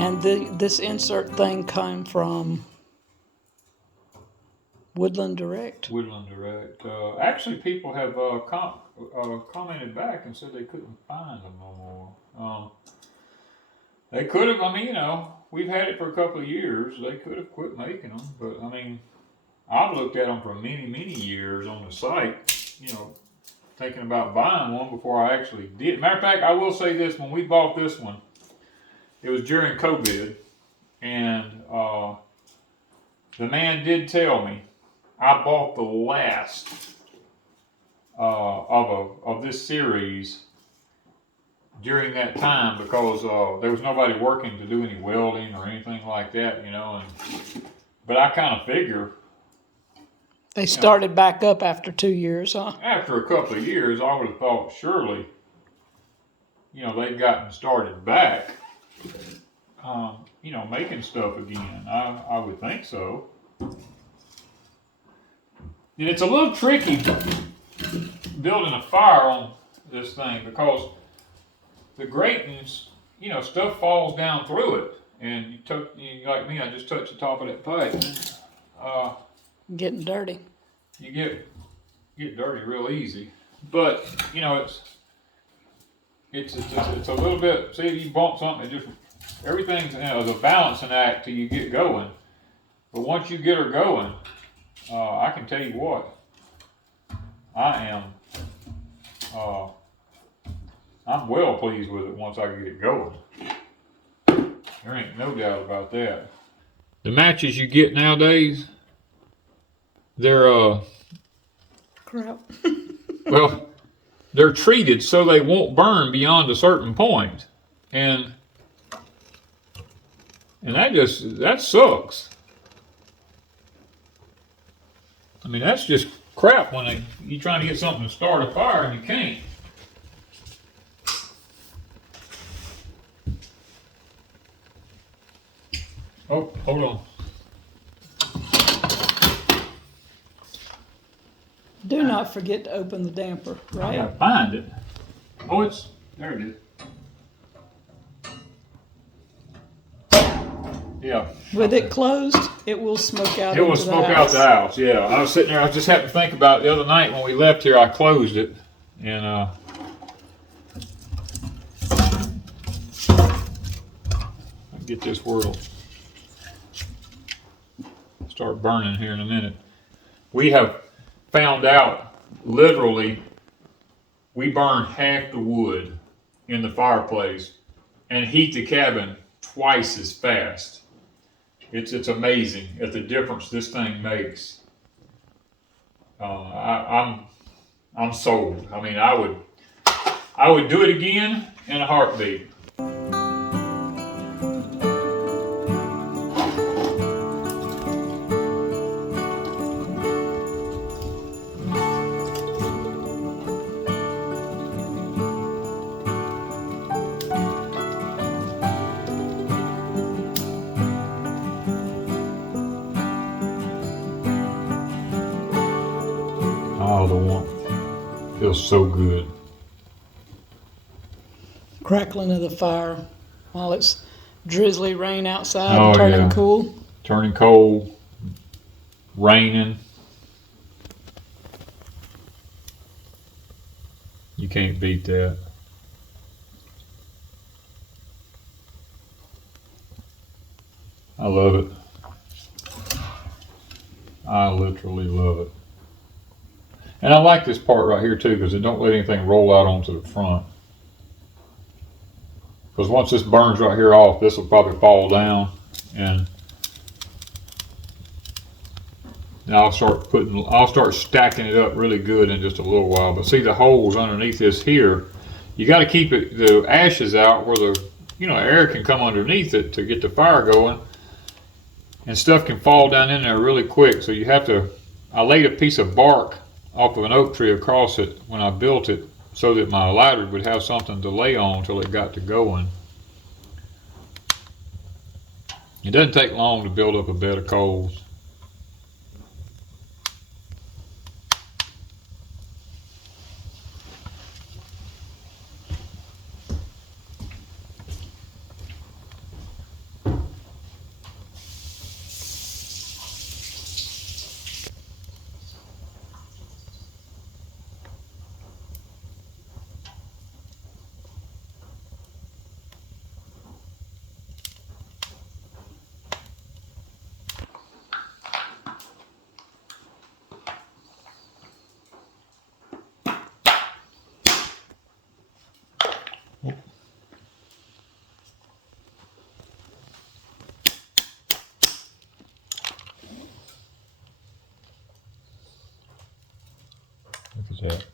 And this insert thing came from Woodland Direct. Woodland Direct. Actually, people have commented back and said they couldn't find them no more. They could have, I mean, you know, we've had it for a couple of years. They could have quit making them, but I mean, I've looked at them for many, many years on the site, you know, thinking about buying one before I actually did. Matter of fact, I will say this, when we bought this one, it was during COVID, and the man did tell me I bought the last of this series during that time because there was nobody working to do any welding or anything like that, you know. But I kind of figure they started back up after 2 years, huh? After a couple of years, I would have thought surely, you know, they'd gotten started back, you know, making stuff again. I would think so. And it's a little tricky building a fire on this thing because the gratings, you know, stuff falls down through it, and you like me, I just touched the top of that pipe. Getting dirty. You get dirty real easy, but you know it's a little bit. See, if you bump something, it just everything's, you know, the balancing act till you get going. But once you get her going, I can tell you what, I am. I'm well pleased with it once I get it going. There ain't no doubt about that. The matches you get nowadays, they're crap. well, they're treated so they won't burn beyond a certain point, and that sucks. I mean, that's just crap when you're trying to get something to start a fire and you can't. Oh, hold on. Do not forget to open the damper, right? I gotta find it. Oh, there it is. Yeah. With it closed, it will smoke out. It will smoke out the house. Yeah. I was sitting there. I just had to think about it the other night when we left here. I closed it, and get this where it'll start burning here in a minute. We have found out, literally, we burn half the wood in the fireplace and heat the cabin twice as fast. It's amazing at the difference this thing makes. I'm sold. I mean, I would do it again in a heartbeat. Oh, the warmth feels so good. Crackling of the fire while it's drizzly rain outside and turning cool. Turning cold, raining. You can't beat that. I love it. I literally love it. And I like this part right here too because it don't let anything roll out onto the front. Because once this burns right here off, this will probably fall down, and I'll start stacking it up really good in just a little while. But see the holes underneath this here, you got to keep the ashes out where the air can come underneath it to get the fire going, and stuff can fall down in there really quick. So you have to. I laid a piece of bark off of an oak tree across it when I built it, so that my lighter would have something to lay on until it got to going. It doesn't take long to build up a bed of coals. is that.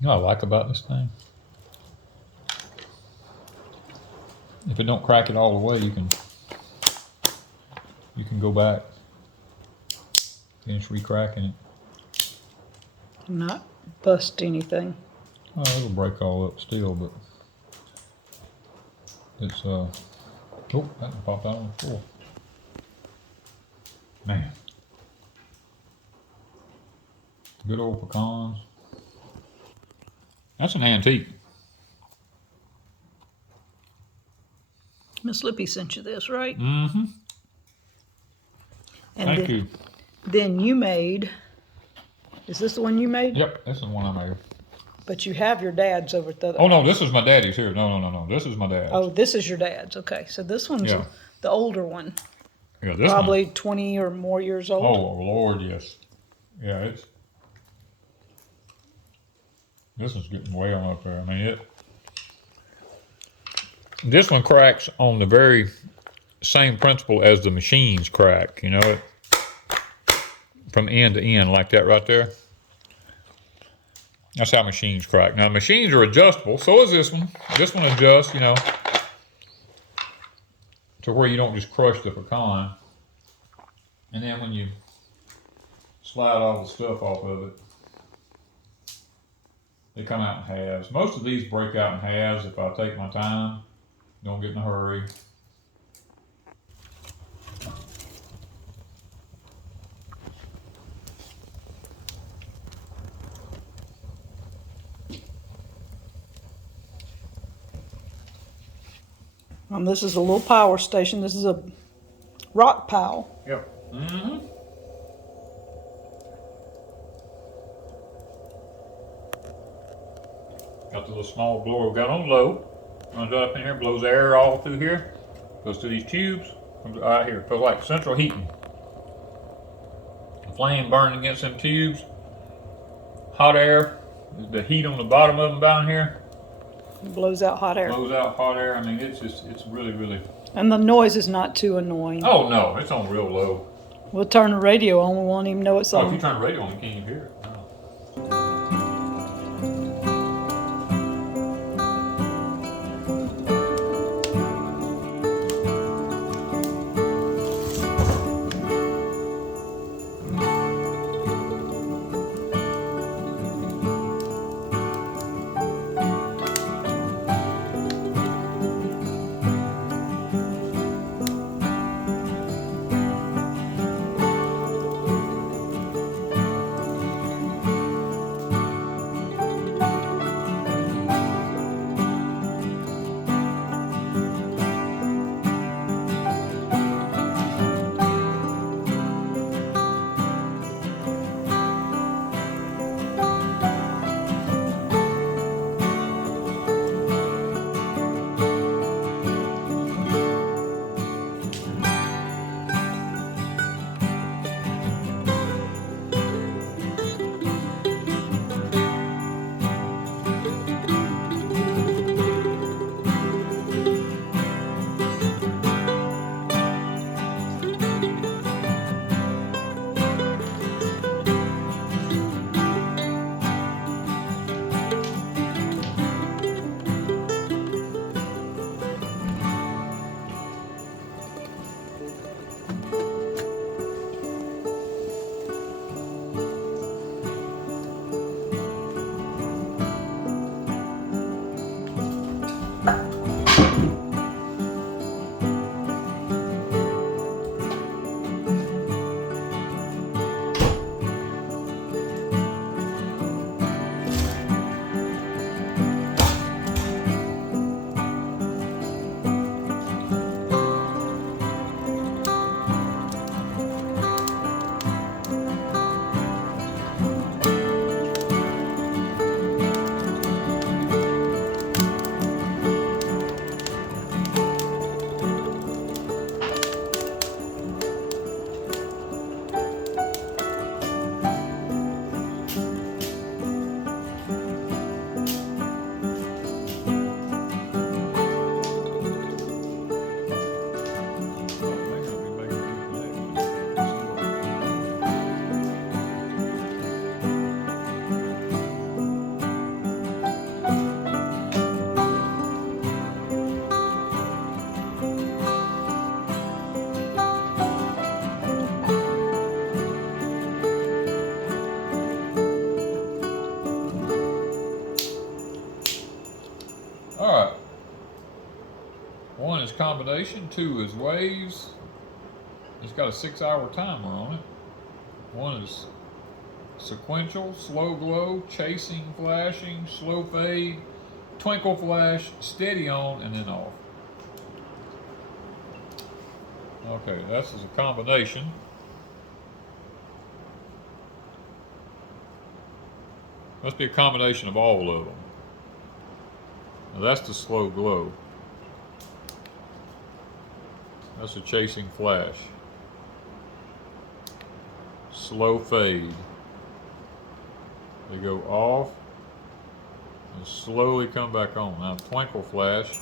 You know what I like about this thing? If it don't crack it all the way, you can go back, finish re-cracking it. Not bust anything. Oh, it'll break all up still, but it's oh, that popped out on the floor. Man, good old pecans. That's an antique. Miss Lippy sent you this, right? Mm-hmm. And Thank you. Then you made. Is this the one you made? Yep, this is the one I made. But you have your dad's over at the other. Oh no, this is my daddy's here. No. This is my dad's. Oh, this is your dad's. Okay, so this one's the older one. Yeah, this probably one. 20 or more years old. Oh Lord, yes. Yeah, this is getting way on up there. I mean this one cracks on the very same principle as the machines crack, you know, from end to end like that right there. That's how machines crack. Now, machines are adjustable. So is this one. This one adjusts, you know, to where you don't just crush the pecan. And then when you slide all the stuff off of it, they come out in halves. Most of these break out in halves if I take my time. Don't get in a hurry. This is a little power station. This is a rock pile. Yep. Mm-hmm. Got the little small blower we got on low. Runs up in here, blows air all through here. Goes to these tubes. Comes out here. Feels like central heating. The flame burning against them tubes. Hot air. The heat on the bottom of them down here. It blows out hot air. Blows out hot air. I mean, it's really, really. And the noise is not too annoying. Oh no, it's on real low. We'll turn the radio on. We won't even know it's on. Oh, if you turn the radio on, you can't even hear it. No. 1 is combination, 2 is waves. It's got a 6-hour timer on it. 1 is sequential, slow glow, chasing, flashing, slow fade, twinkle flash, steady on, and then off. Okay, this is a combination. Must be a combination of all of them. Now that's the slow glow. That's a chasing flash. Slow fade. They go off and slowly come back on. Now twinkle flash